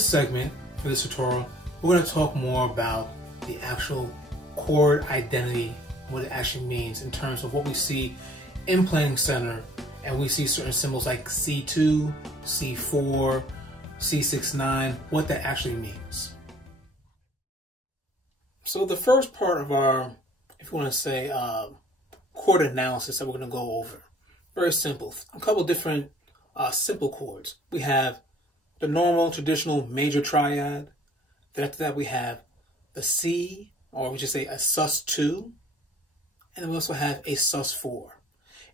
this segment, for this tutorial, we're going to talk more about the actual chord identity, what it actually means in terms of what we see in playing center, and we see certain symbols like C2, C4, C6-9, what that actually means. So the first part of our, if you want to say, chord analysis that we're going to go over, very simple. A couple different simple chords. We have the normal traditional major triad. Then after that we have the C, or we just say a sus2, and then we also have a sus4.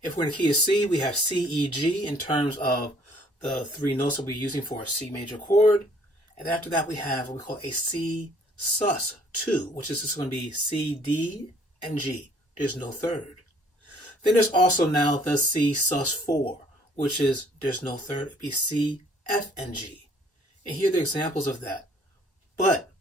If we're in the key of C, we have C, E, G in terms of the three notes that we're using for a C major chord. And after that we have what we call a C sus2, which is just going to be C, D, and G. There's no third. Then there's also now the C sus4, which is there's no third. It'd be C, F, and G. And here are the examples of that. But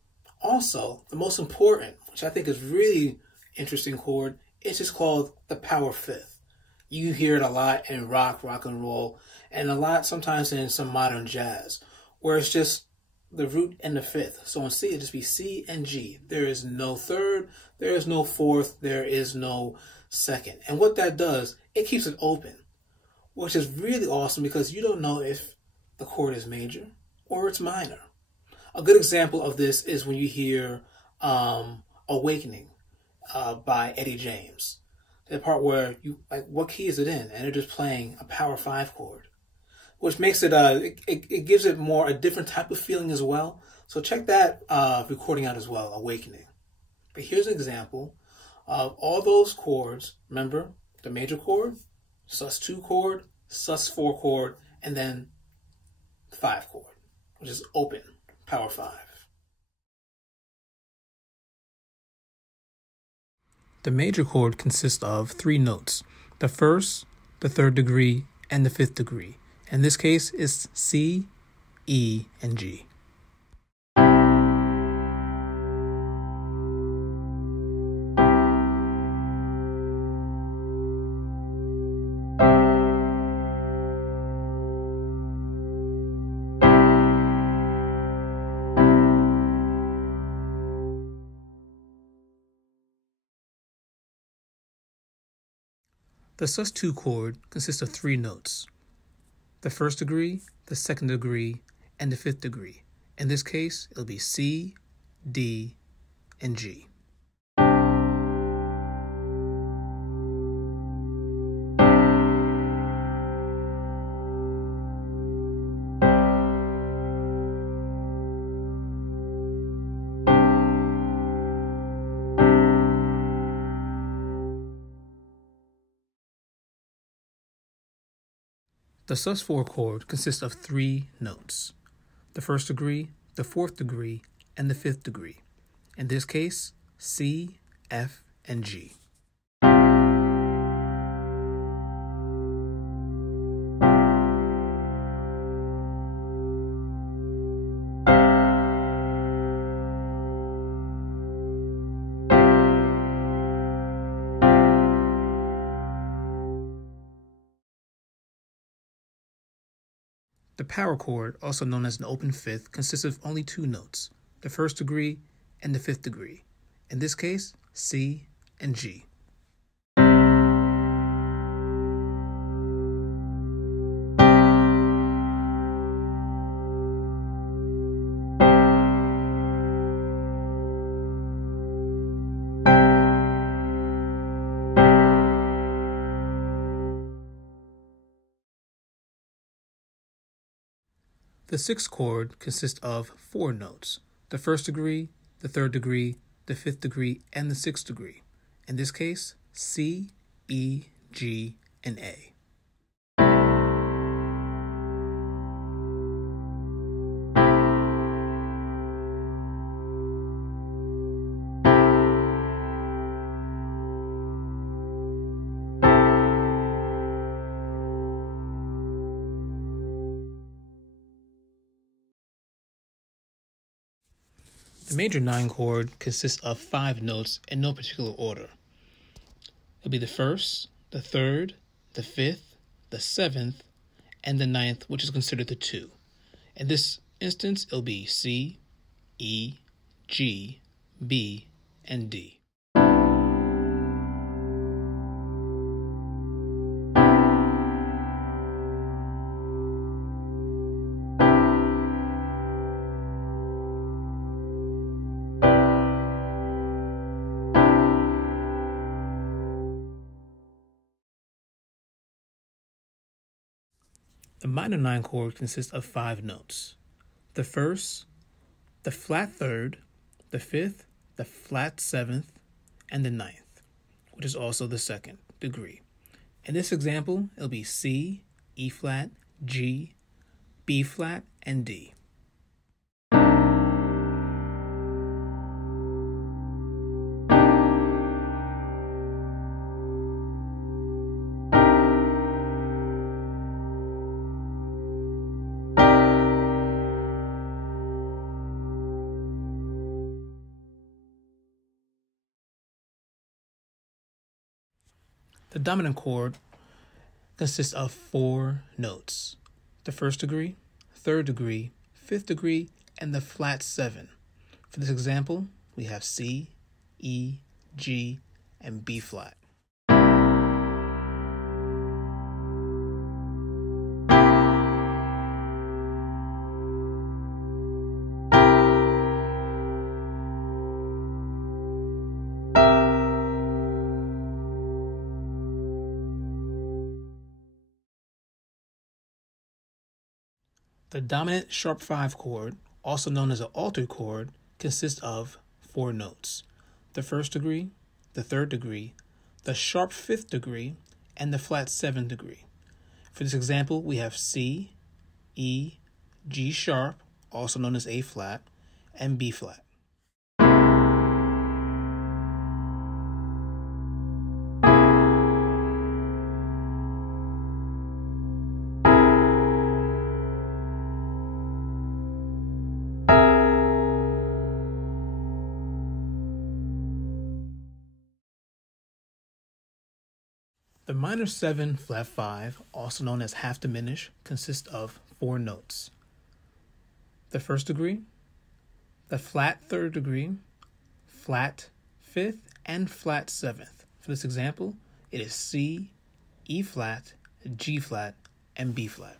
also, the most important, which I think is really interesting chord, it's just called the power fifth. You hear it a lot in rock and roll, and a lot sometimes in some modern jazz, where it's just the root and the fifth. So in C, it'd just be C and G. There is no third, there is no fourth, there is no second. And what that does, it keeps it open, which is really awesome because you don't know if the chord is major or it's minor. A good example of this is when you hear Awakening by Eddie James. The part where you, like, what key is it in? And they're just playing a power 5 chord, which makes it, it gives it more a different type of feeling as well. So check that recording out as well, Awakening. But here's an example of all those chords. Remember, the major chord, sus2 chord, sus4 chord, and then the 5 chord, which is open, power 5. The major chord consists of 3 notes: the first, the third degree, and the fifth degree. In this case, it's C, E, and G. The sus2 chord consists of 3 notes: the first degree, the second degree, and the fifth degree. In this case, it'll be C, D, and G. The sus4 chord consists of 3 notes: the first degree, the fourth degree, and the fifth degree. In this case, C, F, and G. The power chord, also known as an open fifth, consists of only 2 notes: the first degree and the fifth degree. In this case, C and G. The sixth chord consists of 4 notes: the first degree, the third degree, the fifth degree, and the sixth degree. In this case, C, E, G, and A. The major 9 chord consists of 5 notes in no particular order. It'll be the first, the third, the fifth, the seventh, and the ninth, which is considered the 2. And this instance, it'll be C, E, G, B, and D. The minor 9 chord consists of 5 notes. The first, the flat third, the fifth, the flat seventh, and the ninth, which is also the second degree. In this example, it'll be C, E flat, G, B flat, and D. The dominant chord consists of 4 notes. The first degree, third degree, fifth degree, and the flat 7. For this example, we have C, E, G, and B flat. The dominant sharp 5 chord, also known as an altered chord, consists of 4 notes. The first degree, the third degree, the sharp 5th degree, and the flat 7th degree. For this example, we have C, E, G sharp, also known as A flat, and B flat. The minor 7 flat 5, also known as half diminish, consists of 4 notes. The first degree, the flat 3rd degree, flat 5th, and flat 7th. For this example, it is C, E flat, G flat, and B flat.